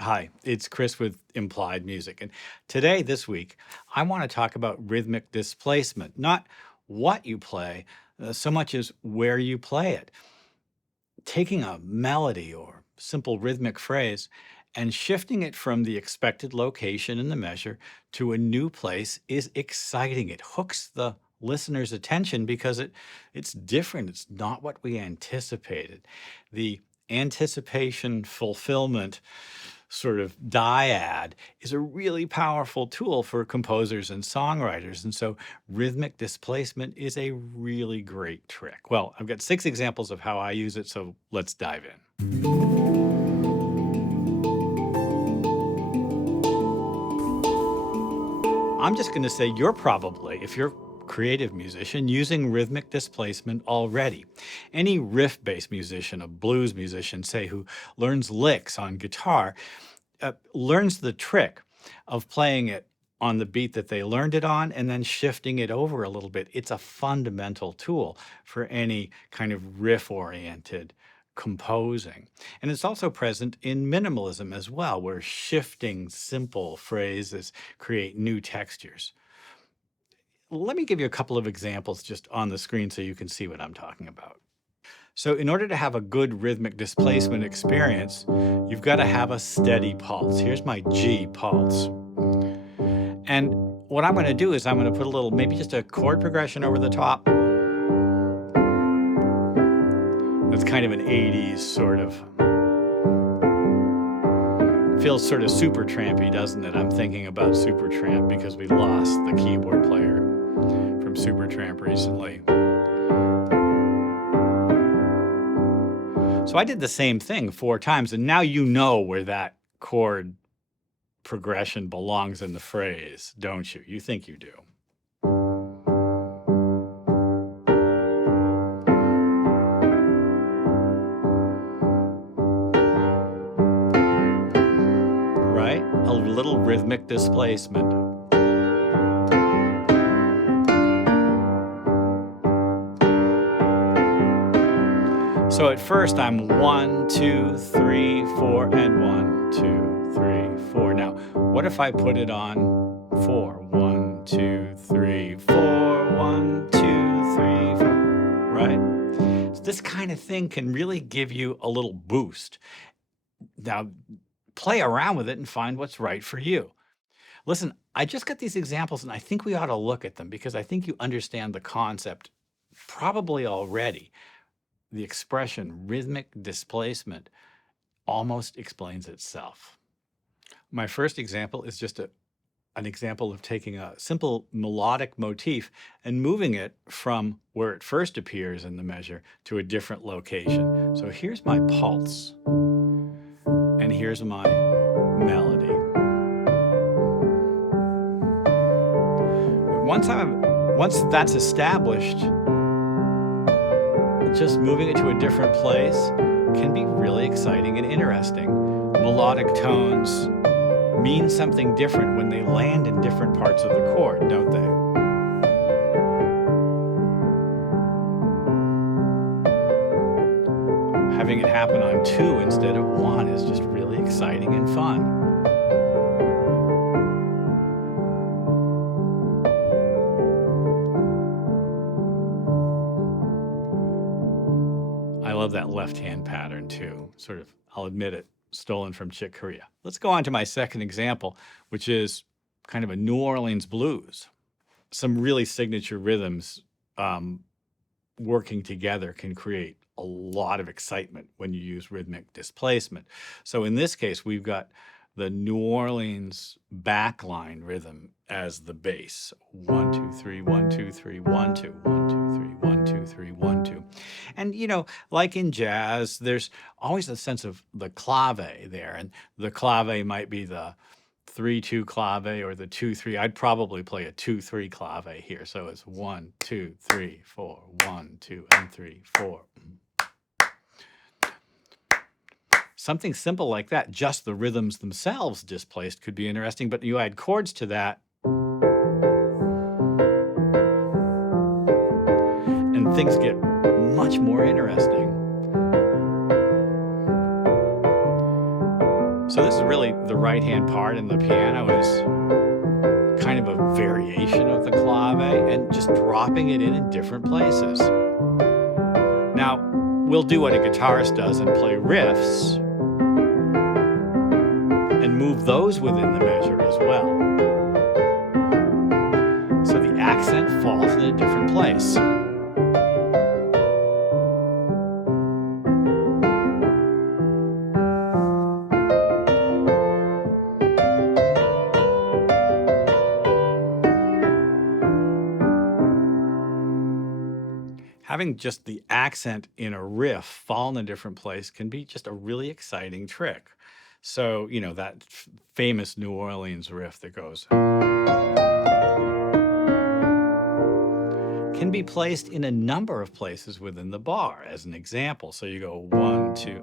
Hi, it's Chris with Implied Music. And today, this week, I want to talk about rhythmic displacement, not what you play, so much as where you play it. Taking a melody or simple rhythmic phrase and shifting it from the expected location in the measure to a new place is exciting. It hooks the listener's attention because it's different. It's not what we anticipated. The anticipation fulfillment sort of dyad is a really powerful tool for composers and songwriters. And so rhythmic displacement is a really great trick. Well, I've got 6 examples of how I use it, so let's dive in. I'm just going to say you're probably, if you're a creative musician, using rhythmic displacement already. Any riff-based musician, a blues musician, say, who learns licks on guitar, learns the trick of playing it on the beat that they learned it on and then shifting it over a little bit. It's a fundamental tool for any kind of riff-oriented composing. And it's also present in minimalism as well, where shifting simple phrases create new textures. Let me give you a couple of examples just on the screen so you can see what I'm talking about. So in order to have a good rhythmic displacement experience, you've got to have a steady pulse. Here's my G pulse. And what I'm going to do is I'm going to put a little, maybe just a chord progression over the top. That's kind of an 80s sort of. Feels sort of super trampy, doesn't it? I'm thinking about Supertramp because we lost the keyboard player from Supertramp recently. So I did the same thing 4 times, and now you know where that chord progression belongs in the phrase, don't you? You think you do. Right? A little rhythmic displacement. So at first I'm 1, 2, 3, 4, and 1, 2, 3, 4. Now, what if I put it on 4? 1, 2, 3, 4, 1, 2, 3, 4, right? So this kind of thing can really give you a little boost. Now, play around with it and find what's right for you. Listen, I just got these examples and I think we ought to look at them because I think you understand the concept probably already. The expression rhythmic displacement almost explains itself. My first example is just an example of taking a simple melodic motif and moving it from where it first appears in the measure to a different location. So here's my pulse, and here's my melody. Once that's established, just moving it to a different place can be really exciting and interesting. Melodic tones mean something different when they land in different parts of the chord, don't they? Having it happen on 2 instead of 1 is just really exciting and fun. I love that left-hand pattern too, sort of, I'll admit it, stolen from Chick Corea. Let's go on to my second example, which is kind of a New Orleans blues. Some really signature rhythms working together can create a lot of excitement when you use rhythmic displacement. So in this case, we've got the New Orleans backline rhythm as the bass. 1, 2, 3, 1, 2, 3, 1, 2, 1, 2, 3, 1, 2, 3, 1, 2. And you know, like in jazz, there's always a sense of the clave there, and the clave might be the 3-2 clave or the 2-3. I'd probably play a 2-3 clave here. So it's 1, 2, 3, 4, 1, 2, and 3, 4. Something simple like that, just the rhythms themselves displaced, could be interesting, but you add chords to that, and things get much more interesting. So this is really the right-hand part in the piano is kind of a variation of the clave and just dropping it in different places. Now, we'll do what a guitarist does and play riffs and move those within the measure as well. So the accent falls in a different place. Having just the accent in a riff fall in a different place can be just a really exciting trick. So, that famous New Orleans riff that goes can be placed in a number of places within the bar as an example. So you go 1, 2, 3,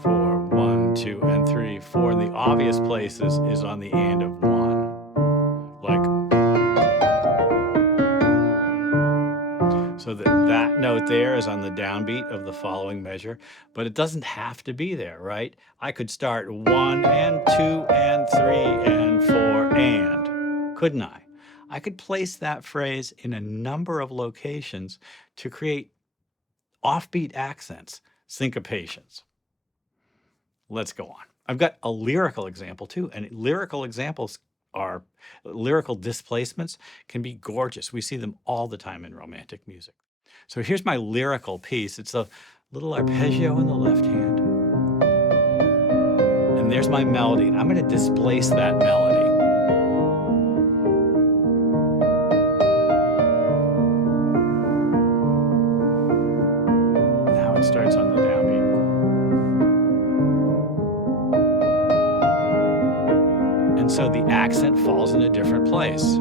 4, 1, 2, and 3, 4. And the obvious places is on the and of 1. Like, so that note there is on the downbeat of the following measure, but it doesn't have to be there, right? I could start 1 and 2 and 3 and 4 and, couldn't I? I could place that phrase in a number of locations to create offbeat accents, syncopations. Let's go on. I've got a lyrical example too, and lyrical examples are lyrical displacements can be gorgeous. We see them all the time in romantic music. So here's my lyrical piece. It's a little arpeggio in the left hand. And there's my melody. And I'm going to displace that melody. Now it starts on the downbeat. And so the accent falls in a different place.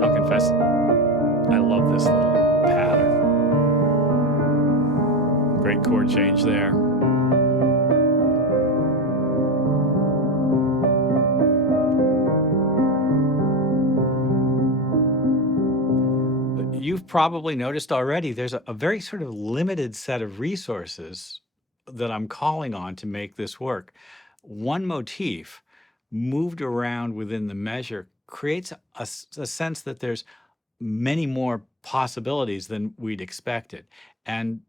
I'll confess, I love this little pattern. Great chord change there. You've probably noticed already there's a very sort of limited set of resources that I'm calling on to make this work. One motif moved around within the measure creates a sense that there's many more possibilities than we'd expected. And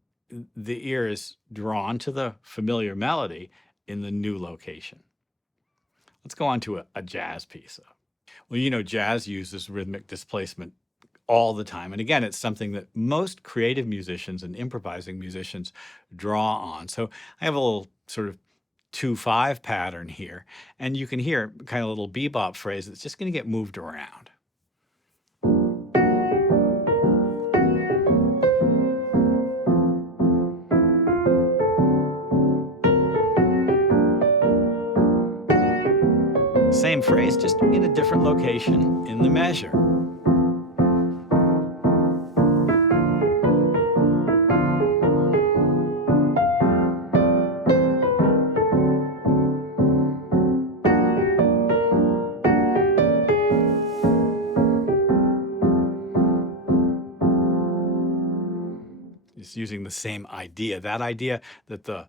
the ear is drawn to the familiar melody in the new location. Let's go on to a jazz piece. Well, jazz uses rhythmic displacement all the time. And again, it's something that most creative musicians and improvising musicians draw on. So I have a little sort of 2-5 pattern here, and you can hear kind of a little bebop phrase that's just going to get moved around. Same phrase, just in a different location in the measure. It's using the same idea, that idea that the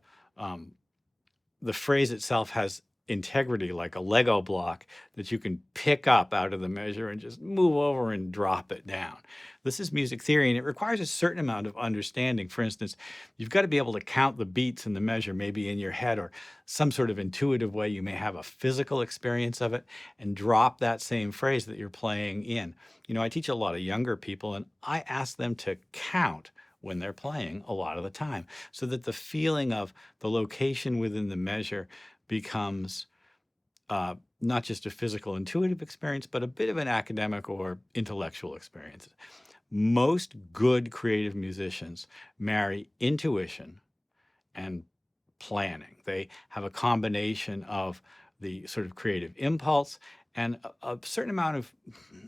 phrase itself has integrity, like a Lego block that you can pick up out of the measure and just move over and drop it down. This is music theory, and it requires a certain amount of understanding. For instance, you've got to be able to count the beats in the measure, maybe in your head or some sort of intuitive way. You may have a physical experience of it and drop that same phrase that you're playing in. I teach a lot of younger people, and I ask them to count when they're playing a lot of the time, so that the feeling of the location within the measure becomes not just a physical intuitive experience, but a bit of an academic or intellectual experience. Most good creative musicians marry intuition and planning. They have a combination of the sort of creative impulse and a certain amount of,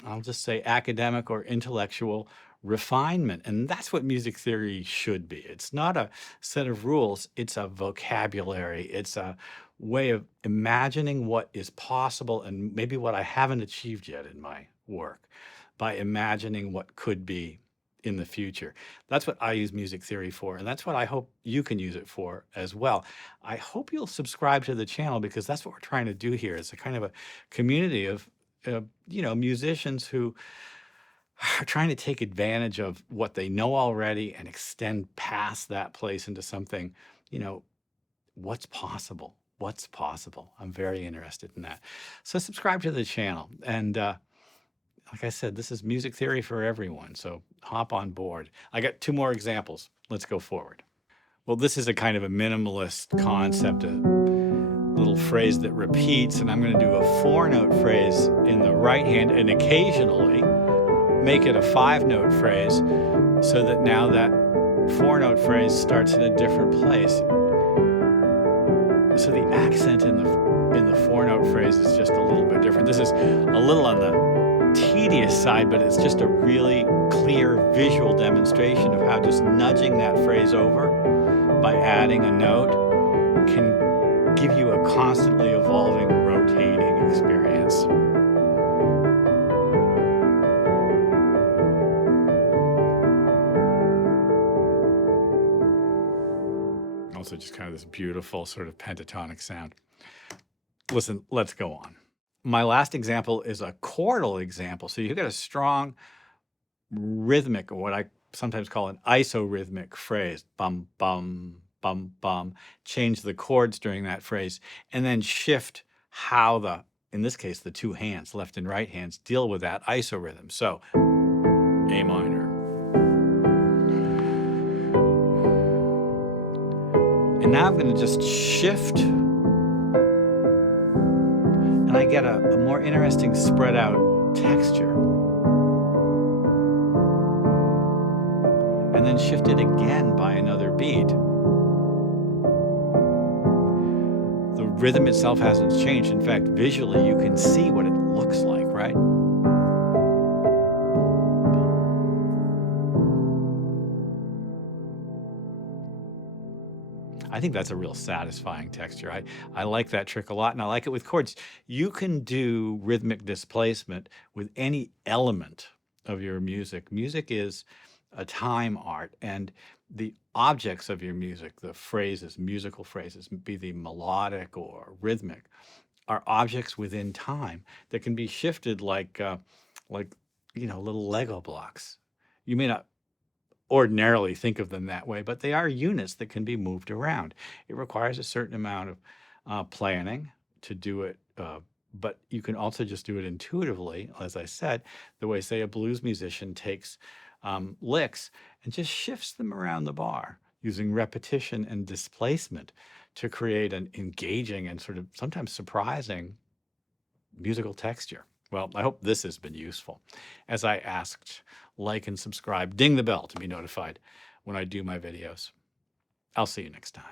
I'll just say, academic or intellectual refinement. And that's what music theory should be. It's not a set of rules, it's a vocabulary. It's a way of imagining what is possible and maybe what I haven't achieved yet in my work, by imagining what could be in the future. That's what I use music theory for, and that's what I hope you can use it for as well. I hope you'll subscribe to the channel, because that's what we're trying to do here. It's a kind of a community of musicians who are trying to take advantage of what they know already and extend past that place into something, what's possible. What's possible? I'm very interested in that. So subscribe to the channel. And like I said, this is music theory for everyone. So hop on board. I got 2 more examples. Let's go forward. Well, this is a kind of a minimalist concept, a little phrase that repeats. And I'm going to do a 4-note phrase in the right hand and occasionally make it a 5-note phrase, so that now that 4-note phrase starts in a different place. So the accent in the 4-note phrase is just a little bit different. This is a little on the tedious side, but it's just a really clear visual demonstration of how just nudging that phrase over by adding a note can give you a constantly evolving, rotating experience. Also just kind of this beautiful sort of pentatonic sound. Listen, let's go on. My last example is a chordal example. So you've got a strong rhythmic, or what I sometimes call an isorhythmic phrase. Bum, bum, bum, bum. Change the chords during that phrase, and then shift how in this case, the 2 hands, left and right hands, deal with that isorhythm. So A minor. And now I'm going to just shift, and I get a more interesting spread out texture. And then shift it again by another beat. The rhythm itself hasn't changed. In fact, visually, you can see what it looks like, right? I think that's a real satisfying texture. I like that trick a lot, and I like it with chords. You can do rhythmic displacement with any element of your music. Music is a time art, and the objects of your music, the phrases, musical phrases, be they melodic or rhythmic, are objects within time that can be shifted like little Lego blocks. You may not ordinarily think of them that way, but they are units that can be moved around. It requires a certain amount of planning to do it, but you can also just do it intuitively, as I said, the way, say, a blues musician takes licks and just shifts them around the bar using repetition and displacement to create an engaging and sort of sometimes surprising musical texture. Well, I hope this has been useful. As I asked, like and subscribe, ding the bell to be notified when I do my videos. I'll see you next time.